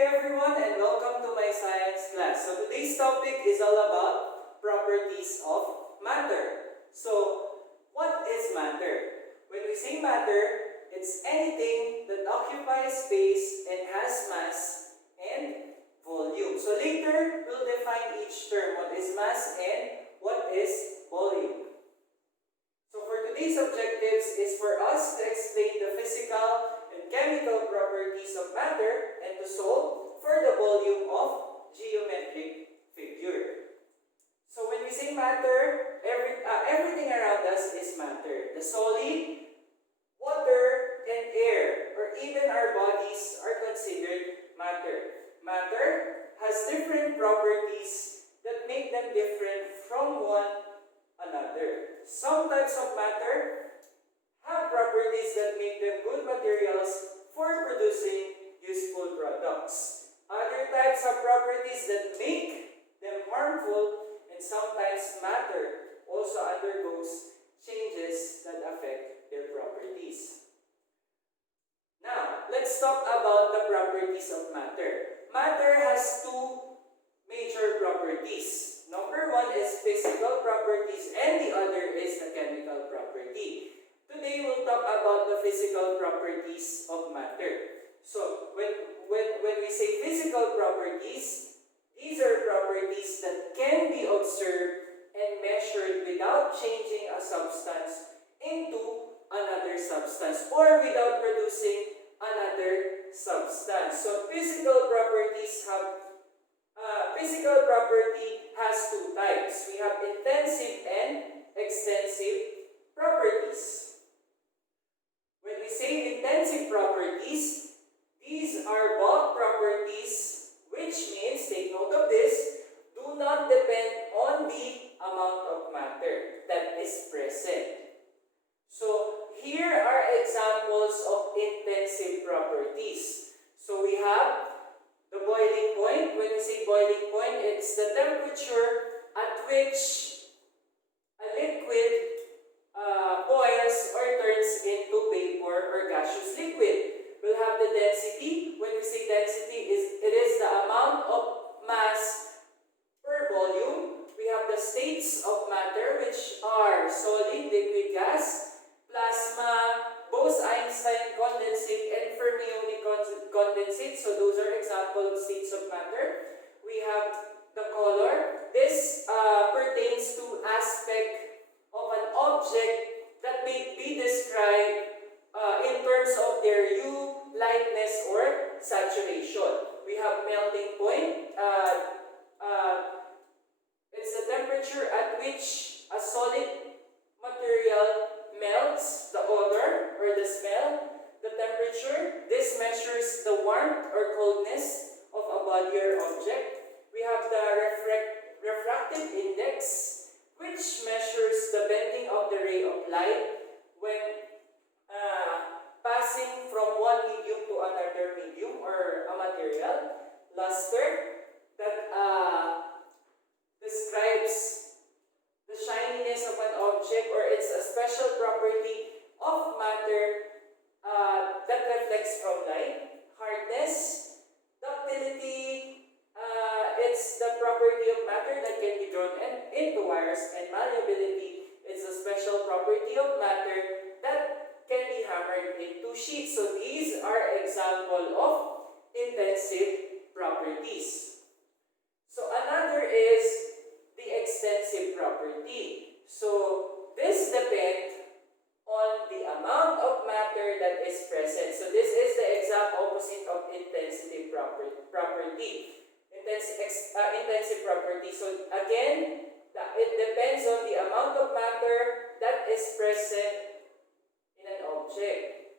everyone and welcome to my science class. So today's topic is all about properties of matter. So what is matter? When we say matter, it's anything that occupies space and has mass and volume. So later, we'll define each term, what is mass and what is volume. So for today's objectives is for us to explain the physical and chemical properties of matter and to solve for the volume of geometric figure. So when we say matter, everything around us is matter. The solid, water, and air, or even our bodies are considered matter. Matter has different properties that make them different from one another. Some types of matter have properties that make them good materials for producing useful products. Other types have properties that make them harmful, and sometimes matter also undergoes changes that affect their properties. Now, let's talk about the properties of matter. Matter has two major properties. Number one is physical properties and the other is the chemical property. Today we'll talk about the physical properties of matter. So when we say physical properties, these are properties that can be observed and measured without changing a substance into another substance or without producing another substance. So physical property has two types. We have intensive and extensive properties. When we say intensive properties, these are bulk properties, which means, take note of this, do not depend on the amount of matter that is present. So here are examples of intensive properties. So we have the boiling point. When we say boiling point, it's the temperature at which a liquid boils or turns into vapor or gaseous liquid. We'll have the density. When we say density, it is the amount of mass per volume. We have the states of matter, which are solid, liquid, gas, plasma, Bose-Einstein condensate, and fermionic condensate. So those are example of states of matter. We have the color. This pertains to aspect of an object that may be described in terms of their hue, lightness, or saturation. We have melting point. It's the temperature at which a solid material melts, the odor or the smell, the temperature. This measures the warmth or coldness of a body or object. We have the refractive index, which measures the bending of the ray of light when passing from one medium to another medium or a material. Luster, that describes the shininess of an object, or it's a special property of matter that reflects from light. Hardness, ductility, it's the property of matter that can be drawn into wires, and malleability is a special property of matter that can be hammered into sheets. So these are examples of intensive properties. So another is the extensive property. So this depends on the amount of matter that is present. So this is the exact opposite of intensive property. Intensive property. So again, it depends on the amount of matter that is present in an object.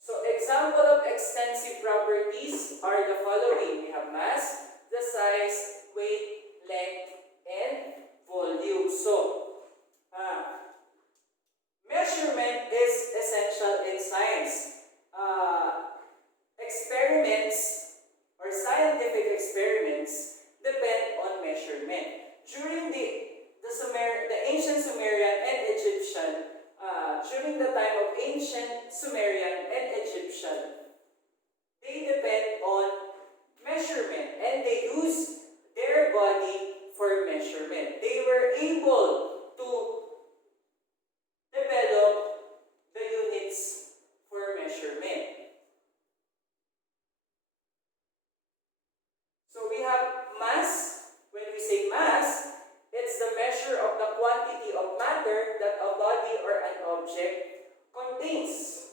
So example of extensive properties are the following. We have mass, the size, weight, length, and volume. So, measurement is essential in science. Experiments or scientific experiments depend on measurement. During the ancient Sumerian and Egyptian, during the time of ancient Sumerian and Egyptian, they depend on use their body for measurement. They were able to develop the units for measurement. So we have mass. When we say mass, it's the measure of the quantity of matter that a body or an object contains,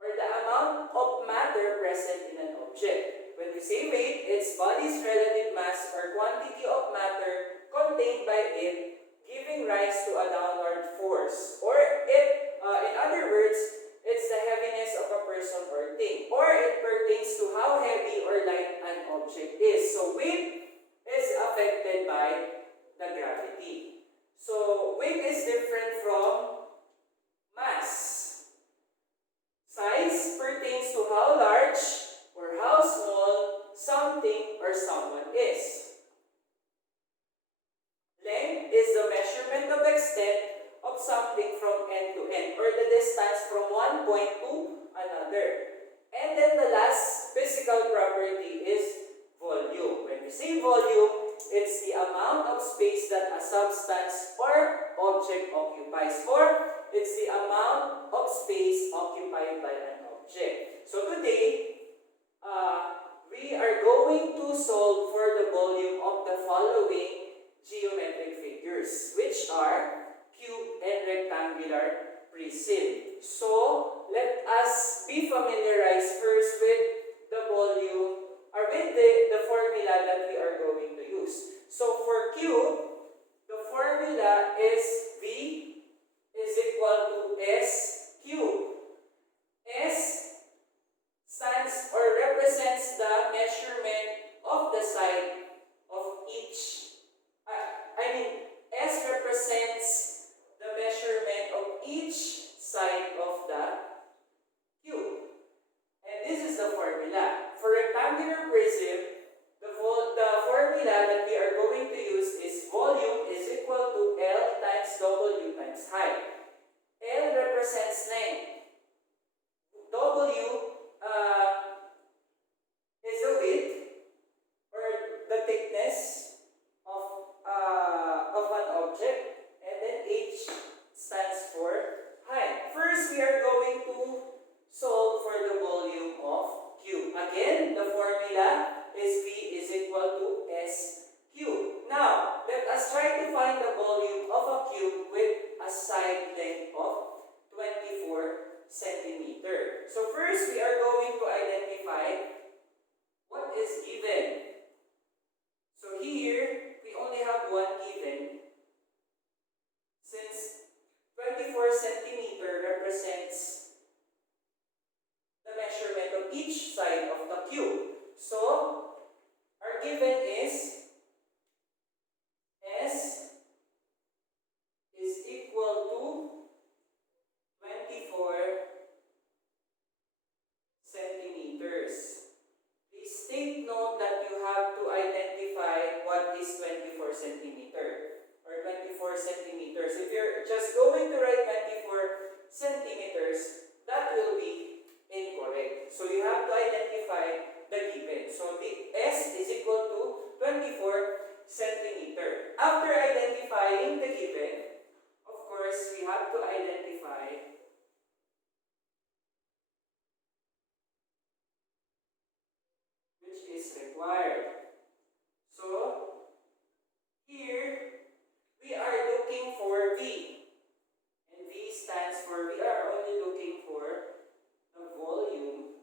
or the amount of matter present in an object. When we say weight, it's body's relative mass or quantity of matter contained by it, giving rise to a downward force. Or in other words, it's the heaviness of a person or thing. Or it pertains to how heavy or light an object is. So weight is affected by the gravity. So weight is different from mass. Size pertains to how large or how small something or someone is. Length is the measurement of extent of something from end to end, or the distance from one point to another. And then the last physical property is volume. When we say volume, it's the amount of space that a substance or object occupies, or it's the amount of space occupied by an object. So today, we are going to solve for the volume of the following geometric figures, which are cube and rectangular prism. So let us be familiarized first with the volume, or with the formula that we are going to use. So for cube, the formula is V is equal to S cube. S stands or represents the measurement of the side of each. S represents the measurement of each side of the cube. And this is the formula. For rectangular prism, the formula that we are going to use is volume is equal to L times W times height. L represents length. W is the width or the thickness of an object, and then H stands for height. First, we are going to solve for the volume of cube. Again, the formula is V is equal to S cube. Now, let us try to find the volume of a cube with a side length of 24 centimeter. So first, we are going to identify what is given. So here, we only have one given. Since 24 centimeter represents the measurement of each side of the cube. So, our given is S is equal to 24 centimeters. Please take note that you have to identify what is 24 centimeter or 24 centimeters. If you're just going to write 24 centimeters, that will be incorrect. So you have to identify the given. So the S is equal to 24 centimeter. After identifying the given, of course, we have to identify which is required. So here we are looking for V, and V stands for, we are only looking for the volume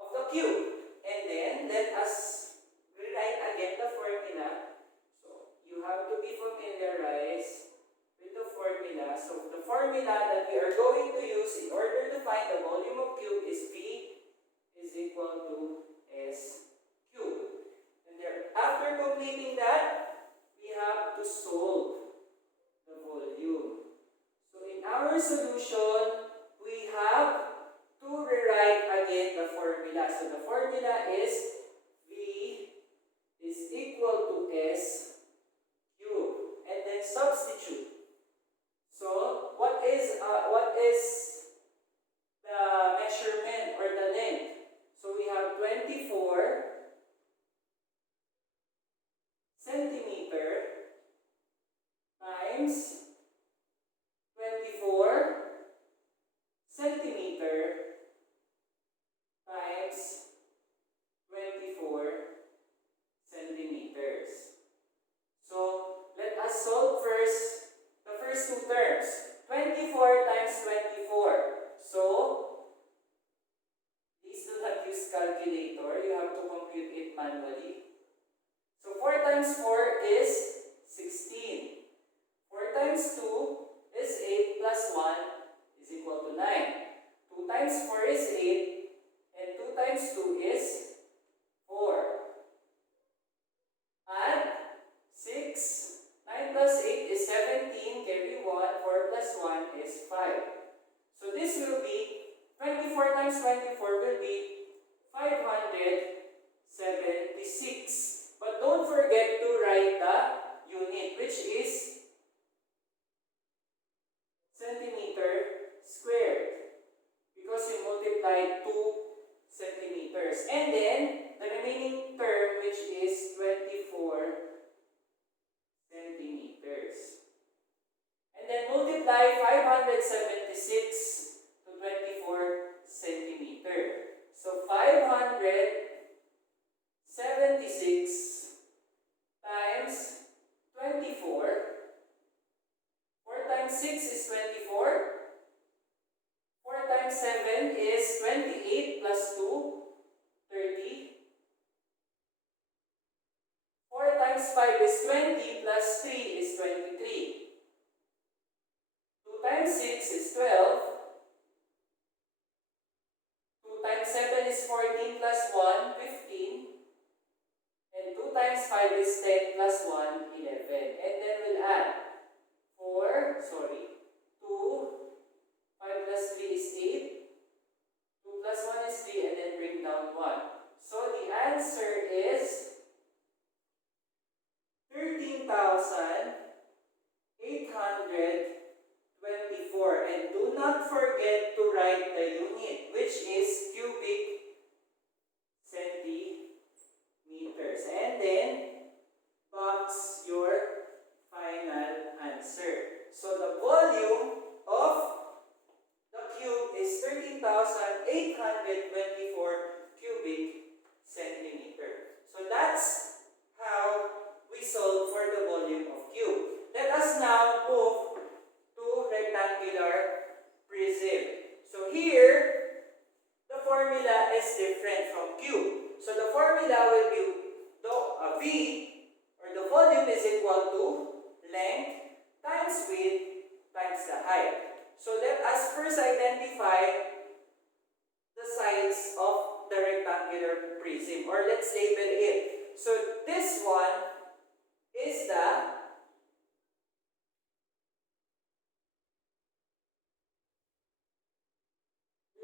of the cube. And then let us rewrite again the formula. So you have to be familiarized with the formula. So the formula that we are going to use in order to find the volume of cube is V is equal to S cube. And there, after completing that, we have to solve the volume. So in our solution, we have to rewrite again the formula. So the formula is V is equal to S cube. And then substitute. So what is the measurement or the length? So we have 24 times 24 centimeters. So, let us solve first the first two terms. 24 times 24. So, please do not use calculator. You have to compute it manually. So, 4 times 4 is 16. 4 times 2 is 8 plus 1 is equal to 9. 2 times 4 is 8 and 2 times 2 is 4. Add 6. 9 plus 8 is 17. Carry 1. 4 plus 1 is 5. So this will be 24 times 24 will be 576. But don't forget to write the unit, which is centimeter squared, because we multiplied 2 centimeters. And then the remaining term, which is 24 centimeters. And then multiply 576 to 24 centimeter. So 576 times 24. 4 times 6 is 24. 4 times 7 is 28 plus 2, 30. 4 times 5 is 20 plus 3 is 23. 2 times 6 is 12. 2 times 7 is 14 plus 1, 15. And 2 times 5 is 10 plus 1, 11. And then we'll add 2, 5 plus 3 is 8. 2 plus 1 is 3, and then bring down 1. So the answer is 13,824. And do not forget to write the unit, which is cubic centimeters. And then box your final answer. So the volume of the cube is 13,824 cubic centimeter. So that's how we solve for the volume of cube. Let us now move to rectangular prism. So here, the formula is different from cube. So the formula will be V, or the volume, is equal to length times width times the height. So let us first identify the sides of the rectangular prism, or let's label it. So this one is the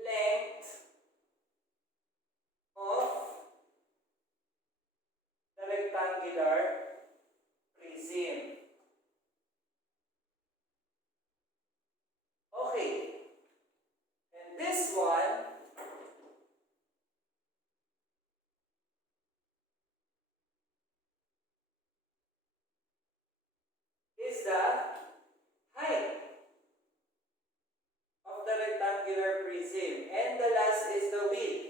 length of the rectangular prism. Okay. And this one is the height of the rectangular prism. And the last is the width.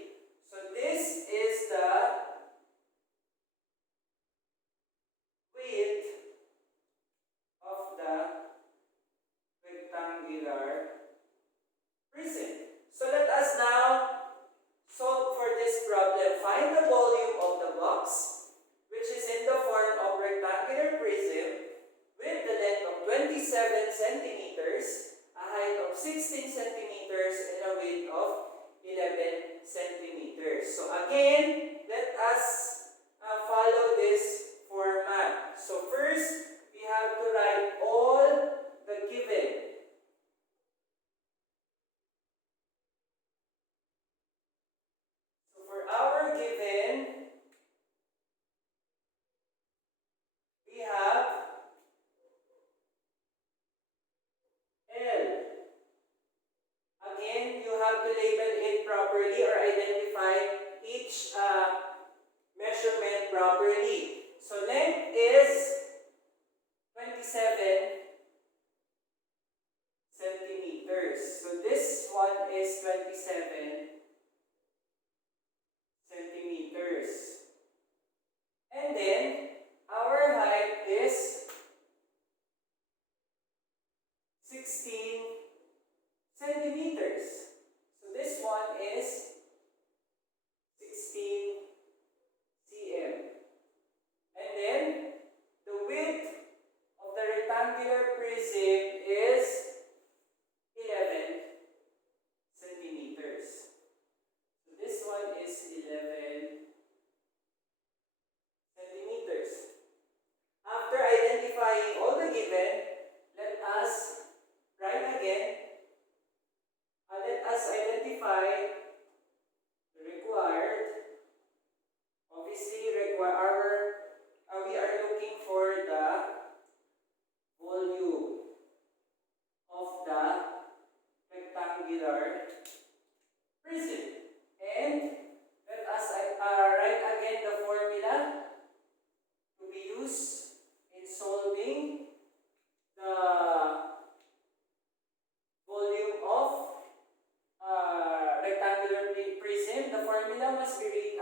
So this is the width of the rectangular prism. So let us now solve for this problem. Find the volume of the box, which is in the form of rectangular prism with the length of 27 centimeters, a height of 16 centimeters, and a width of 11 centimeters. So again, let us follow this format. So first, we have to write all the given. So for our given, we have L. Again, you have to label it properly or identify each measurement properly. So length is 27 centimeters. So this one is 27 formula must be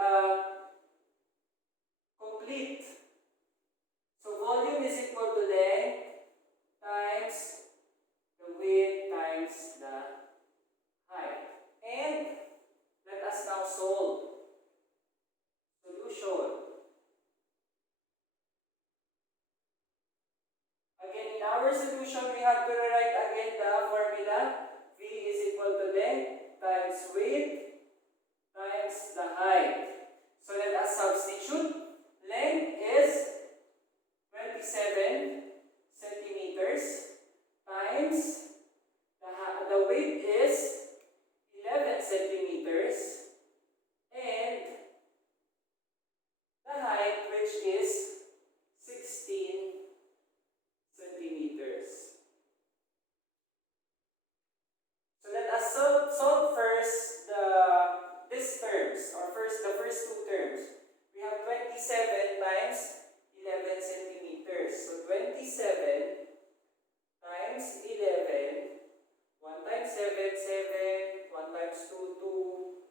complete. So volume is equal to length times the width times the height. And let us now solve. Solution. Again, in our solution, we have to rewrite again the formula. V is equal to length times width times the height. So let us substitute. Length is 27 centimeters times the width is 11 centimeters and the height, which is 16 centimeters. So let us solve first these terms, or the first two terms. We have 27 times 11 centimeters. So 27 times 11, 1 times 7, 7, 1 times 2, 2,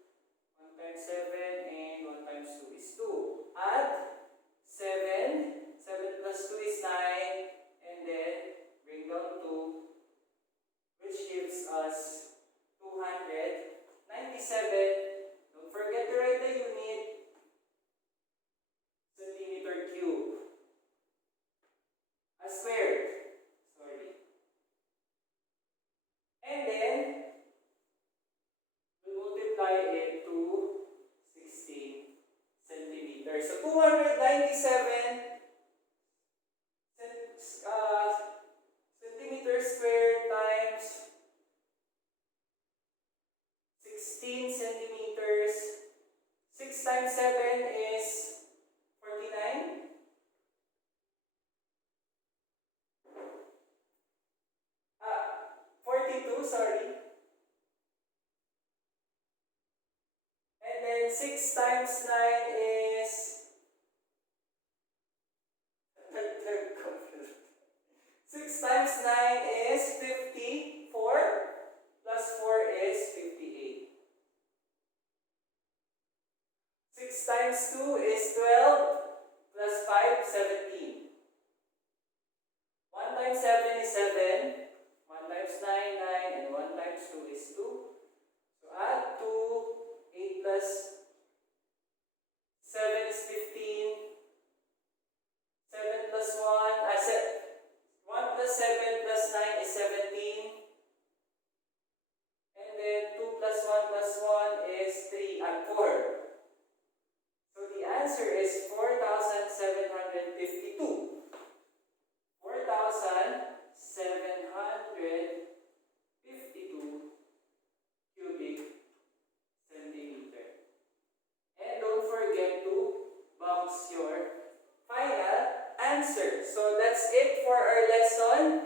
1 times 7, and 1 times 2 is 2. Add 7, 7 plus 2 is 9, and then bring down 2, which gives us 297. Don't forget to write the unit, centimeter cube. Squared. Sorry. And then we multiply it to 16 centimeters. So 297 centimeters squared times 16 centimeters. 6 times 7 is 49. 42, sorry. And then 6 times 9 is 6 times 9 is 54 plus 4 is 58. 6 times 2 is 12 plus 5, 17. 1 times 7 is 7. 1 times 9, 9, and 1 times 2 is 2. So add 2, 8 plus 7 is 15. 7 plus 1, 1 plus 7 plus 9 is 17. And then 2 plus 1 plus 1 is 3 and 4. So the answer is 4,752. 4,752 cubic centimeter. And don't forget to box your final answer. So that's it for our lesson.